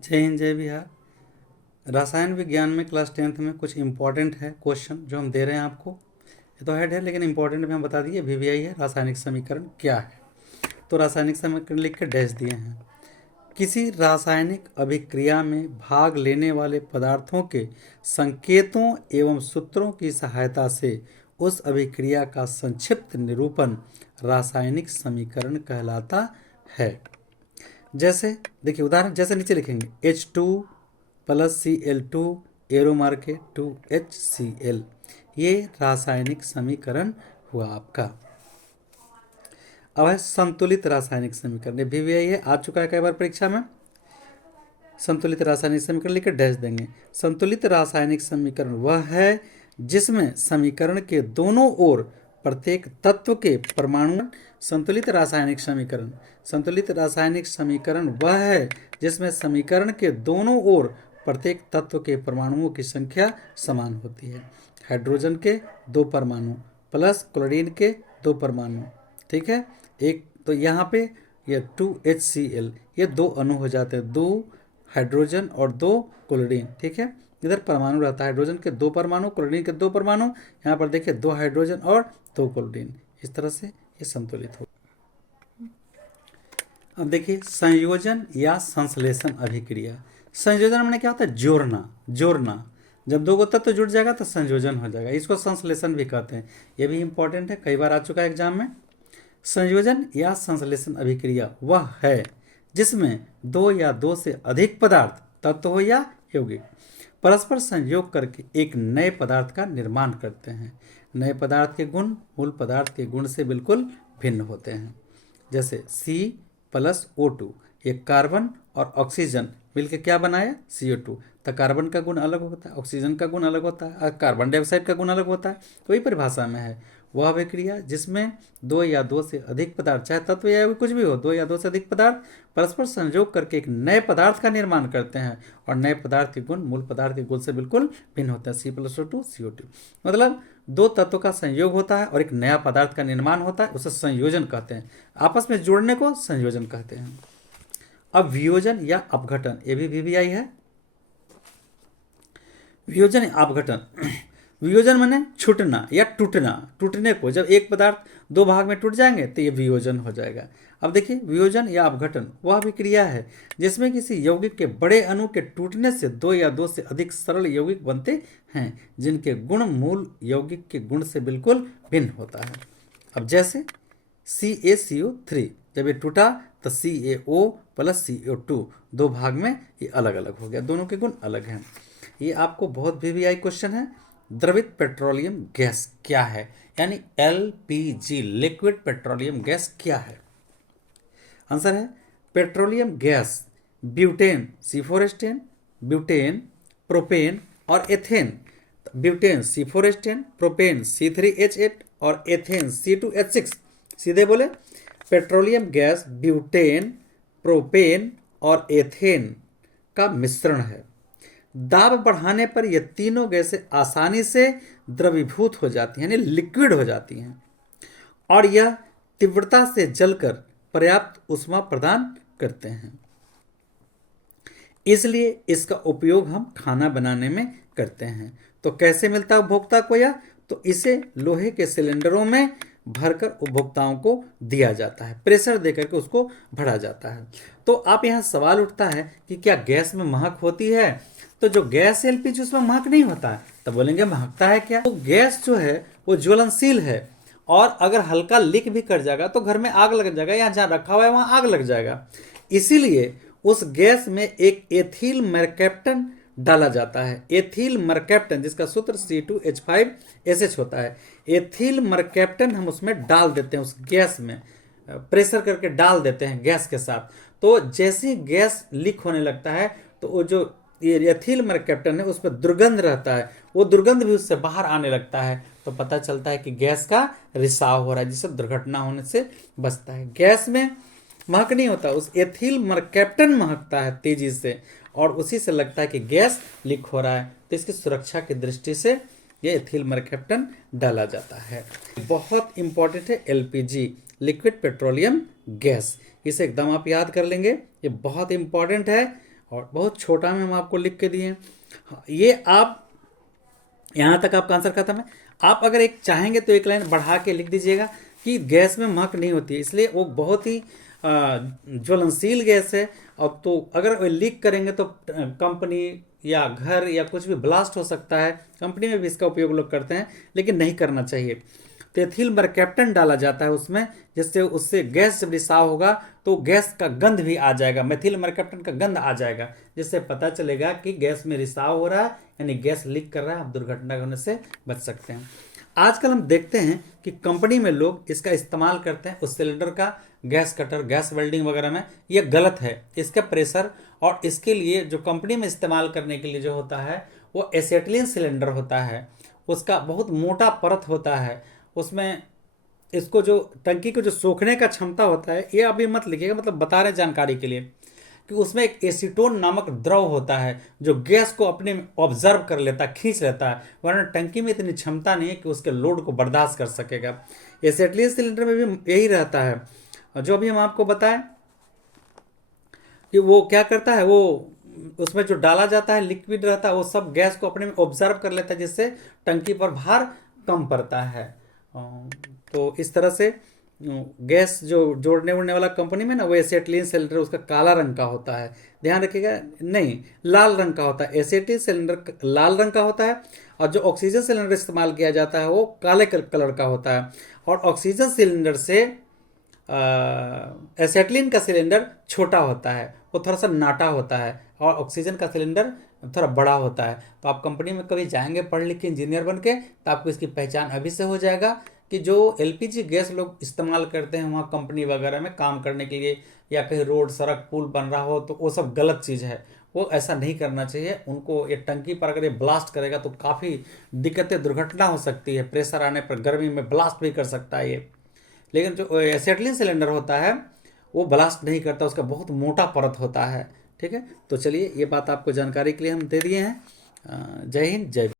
जय हिंद जय बिहार। रसायन विज्ञान में क्लास 10th में कुछ इंपॉर्टेंट है क्वेश्चन जो हम दे रहे हैं आपको। ये तो हेड है लेकिन इंपॉर्टेंट में हम बता दिए वीवीआई है, रासायनिक समीकरण क्या है। तो रासायनिक समीकरण लिख के डैश दिए हैं। किसी रासायनिक अभिक्रिया में भाग लेने वाले पदार्थों के संकेतों एवं सूत्रों की सहायता से उस अभिक्रिया का संक्षिप्त निरूपण रासायनिक समीकरण कहलाता है। जैसे देखिए उदाहरण, जैसे नीचे लिखेंगे H2 + Cl2 एरो मार के 2HCl, ये रासायनिक समीकरण हुआ आपका। अब है संतुलित रासायनिक समीकरण, ये वीवीआई है, आ चुका है कई बार परीक्षा में। संतुलित रासायनिक समीकरण लिखकर डैश देंगे। संतुलित रासायनिक समीकरण वह है जिसमें समीकरण के दोनों ओर प्रत्येक तत्व के परमाणु। संतुलित रासायनिक समीकरण वह है जिसमें समीकरण के दोनों ओर प्रत्येक तत्व के परमाणुओं की संख्या समान होती है। हाइड्रोजन के 2 परमाणु प्लस क्लोरीन के 2 परमाणु, ठीक है। एक तो यहाँ पे ये 2HCl, ये 2 अणु हो जाते हैं, 2 हाइड्रोजन और 2 क्लोरीन, ठीक है। इधर परमाणु रहता है, हाइड्रोजन के 2 परमाणु, क्लोरीन के 2 परमाणु, यहाँ पर देखिए 2 हाइड्रोजन और 2 क्लोरीन। इस तरह से ये संतुलित हो। अब देखिए संयोजन या संश्लेषण अभिक्रिया। संयोजन में क्या होता है? जोड़ना। जब 2 तत्व जुड़ जाएगा तो संयोजन हो जाएगा, इसको संश्लेषण भी कहते हैं। ये भी इंपॉर्टेंट है, कई बार आ चुका है एग्जाम में। संयोजन या संश्लेषण अभिक्रिया वह है जिसमें 2 या 2 से अधिक पदार्थ, तत्व हो या यौगिक, परस्पर संयोग करके एक नए पदार्थ का निर्माण करते हैं। नए पदार्थ के गुण मूल पदार्थ के गुण से बिल्कुल भिन्न होते हैं। जैसे C+O2, ये कार्बन और ऑक्सीजन मिलकर क्या बनाया? CO2। तो कार्बन का गुण अलग होता है, ऑक्सीजन का गुण अलग होता है, और कार्बन डाइऑक्साइड का गुण अलग होता है। तो वही परिभाषा में है वह अभिक्रिया जिसमें 2 या 2 से अधिक पदार्थ, चाहे तत्व या कुछ भी हो, 2 या 2 से अधिक पदार्थ परस्पर संयोग करके एक नए पदार्थ का निर्माण करते हैं, और नए पदार्थ के गुण मूल पदार्थ के गुण से बिल्कुल भिन्न होते हैं। C+O2 CO2 मतलब 2 तत्वों का संयोग होता है और एक नया पदार्थ का निर्माण होता है, उसे संयोजन कहते हैं। आपस में जोड़ने को संयोजन कहते हैं। अब वियोजन या अपघटन, ये भी वीवीआई है। वियोजन या अपघटन, वियोजन माने छूटना या टूटने को, जब एक पदार्थ 2 भाग में टूट जाएंगे तो ये वियोजन हो जाएगा। अब देखिए वियोजन या अपघटन वह अभिक्रिया है जिसमें किसी यौगिक के बड़े अणु के टूटने से 2 या 2 से अधिक सरल यौगिक बनते हैं जिनके गुण मूल यौगिक के गुण से बिल्कुल भिन्न होता है। अब जैसे CaCO3, जब ये टूटा तो CaO + CO2, 2 भाग में ये अलग अलग हो गया, दोनों के गुण अलग हैं। ये आपको बहुत वीवीआई क्वेश्चन है। द्रवित पेट्रोलियम गैस क्या है, यानी LPG, लिक्विड पेट्रोलियम गैस क्या है? आंसर है petroleum gas butane C4H10, butane, propane और एथेन। ब्यूटेन C4H10, प्रोपेन C3H8 और एथेन C2H6। सीधे बोले, पेट्रोलियम गैस ब्यूटेन, प्रोपेन और एथेन का मिश्रण है। दाब बढ़ाने पर ये तीनों गैसें आसानी से द्रवीभूत हो जाती हैं, यानी लिक्विड हो जाती हैं, और यह तीव्रता से जलकर पर्याप्त ऊष्मा प्रदान करते हैं। इसलिए इसका उपयोग हम खाना बनाने में करते हैं। तो कैसे मिलता है उपभोक्ता को यह? तो इसे लोहे के सिलेंडरों में भरकर उपभोक्ताओं को दिया जाता है, प्रेशर देकर के उसको भरा जाता है। तो आप यहाँ सवाल उठता है कि क्या गैस में महक होती है? तो जो गैस LPG उसमें महक नहीं होता है, तो बोलेंगे महकता है क्या? तो गैस जो है वो ज्वलनशील है, और अगर हल्का लीक भी कर जाएगा तो घर में आग लग जाएगा, यहाँ जहाँ रखा हुआ है वहाँ आग लग जाएगा। इसीलिए उस गैस में एक एथिल मरकैप्टन डाला जाता है। एथिल मरकैप्टन, जिसका सूत्र C2H5SH होता है। एथिल मरकैप्टन हम उसमें डाल देते हैं, उस गैस में प्रेशर करके डाल देते हैं गैस के साथ। तो जैसे ही गैस लीक होने लगता है तो वो जो ये एथिल मरकैप्टन है उसमें दुर्गंध रहता है, वो दुर्गंध भी उससे बाहर आने लगता है, तो पता चलता है कि गैस का रिसाव हो रहा है, जिससे दुर्घटना होने से बचता है। गैस में महक नहीं होता, उस एथिल मरकैप्टन महकता है तेजी से, और उसी से लगता है कि गैस लीक हो रहा है। तो इसकी सुरक्षा की दृष्टि से ये एथिल मरकैप्टन डाला जाता है। बहुत इंपॉर्टेंट है LPG, लिक्विड पेट्रोलियम गैस। इसे एकदम आप याद कर लेंगे, ये बहुत इंपॉर्टेंट है और बहुत छोटा में हम आपको लिख के दिए हैं। हाँ, ये आप यहाँ तक आपका आंसर खत्म है। आप अगर एक चाहेंगे तो एक लाइन बढ़ा के लिख दीजिएगा कि गैस में महक नहीं होती है, इसलिए वो बहुत ही ज्वलनशील गैस है। और तो अगर लीक करेंगे तो कंपनी या घर या कुछ भी ब्लास्ट हो सकता है। कंपनी में भी इसका उपयोग लोग करते हैं, लेकिन नहीं करना चाहिए। तो एथिल मरकैप्टन डाला जाता है उसमें, जिससे उससे गैस जब रिसाव होगा तो गैस का गंध भी आ जाएगा, मेथिल मरकैप्टन का गंध आ जाएगा, जिससे पता चलेगा कि गैस में रिसाव हो रहा है, यानी गैस लीक कर रहा है, आप दुर्घटना होने से बच सकते हैं। आजकल हम देखते हैं कि कंपनी में लोग इसका इस्तेमाल करते हैं उस सिलेंडर का, गैस कटर, गैस वेल्डिंग वगैरह में। ये गलत है। इसका प्रेशर और इसके लिए जो कंपनी में इस्तेमाल करने के लिए जो होता है वो एसेटिलीन सिलेंडर होता है, उसका बहुत मोटा परत होता है। उसमें इसको जो टंकी को जो सोखने का क्षमता होता है, ये अभी मत लिखिएगा, मतलब बता रहे जानकारी के लिए, कि उसमें एक एसीटोन नामक द्रव होता है जो गैस को अपने में ऑब्जर्व कर लेता है, खींच लेता है, वरना टंकी में इतनी क्षमता नहीं है कि उसके लोड को बर्दाश्त कर सकेगा। एसेटिलीन सिलेंडर में भी यही रहता है। और जो अभी हम आपको बताएं कि वो क्या करता है, वो उसमें जो डाला जाता है लिक्विड रहता है, वो सब गैस को अपने में ऑब्जर्व कर लेता है, जिससे टंकी पर भार कम पड़ता है। तो इस तरह से गैस जो जोड़ने उड़ने वाला कंपनी में ना, वो एसेटिलीन सिलेंडर उसका काला रंग का होता है, ध्यान रखिएगा। नहीं, लाल रंग का होता है। एसेटिलीन सिलेंडर लाल रंग का होता है और जो ऑक्सीजन सिलेंडर इस्तेमाल किया जाता है वो काले कलर का होता है। और ऑक्सीजन सिलेंडर से एसेटिलीन का सिलेंडर छोटा होता है, वो थोड़ा सा नाटा होता है, और ऑक्सीजन का सिलेंडर थोड़ा बड़ा होता है। तो आप कंपनी में कभी जाएंगे पढ़ लिख के इंजीनियर बन के, तो आपको इसकी पहचान अभी से हो जाएगा कि जो एलपीजी गैस लोग इस्तेमाल करते हैं वहाँ कंपनी वगैरह में काम करने के लिए, या कहीं रोड सड़क पुल बन रहा हो, तो वो सब गलत चीज़ है, वो ऐसा नहीं करना चाहिए उनको। ये टंकी पर अगर ये ब्लास्ट करेगा तो काफ़ी दिक्कतें, दुर्घटना हो सकती है, प्रेशर आने पर गर्मी में ब्लास्ट भी कर सकता है ये। लेकिन जो एसेटिलीन सिलेंडर होता है वो ब्लास्ट नहीं करता, उसका बहुत मोटा परत होता है। ठीक है, तो चलिए ये बात आपको जानकारी के लिए हम दे दिए हैं। जय हिंद, जय